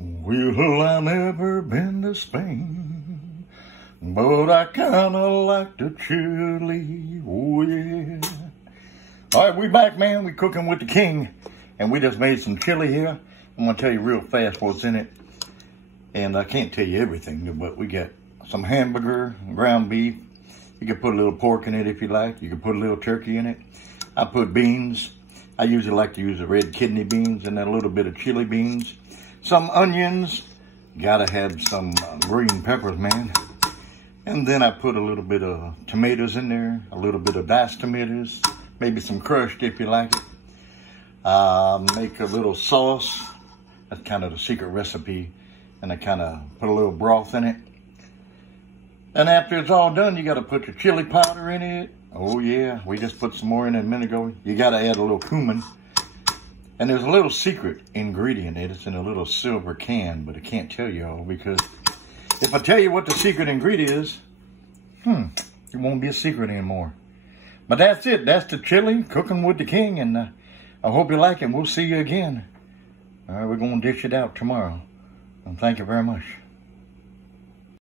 Well, I never been to Spain, but I kinda like the chili, oh yeah. All right, we back, man. We cooking with the king, and we just made some chili here. I'm gonna tell you real fast what's in it, and I can't tell you everything, but we got some hamburger, ground beef. You can put a little pork in it if you like. You can put a little turkey in it. I put beans. I usually like to use the red kidney beans and then a little bit of chili beans. Some onions. Gotta have some green peppers, man. And then I put a little bit of tomatoes in there, a little bit of diced tomatoes, maybe some crushed if you like it. Make a little sauce. That's kind of the secret recipe. And I kind of put a little broth in it. And after it's all done, you got to put your chili powder in it. Oh yeah, we just put some more in it a minute ago. You got to add a little cumin. And there's a little secret ingredient. It's in a little silver can, but I can't tell you all because if I tell you what the secret ingredient is, it won't be a secret anymore. But that's it. That's the chili, cooking with the king, and I hope you like it. We'll see you again. All right, we're going to dish it out tomorrow. And thank you very much.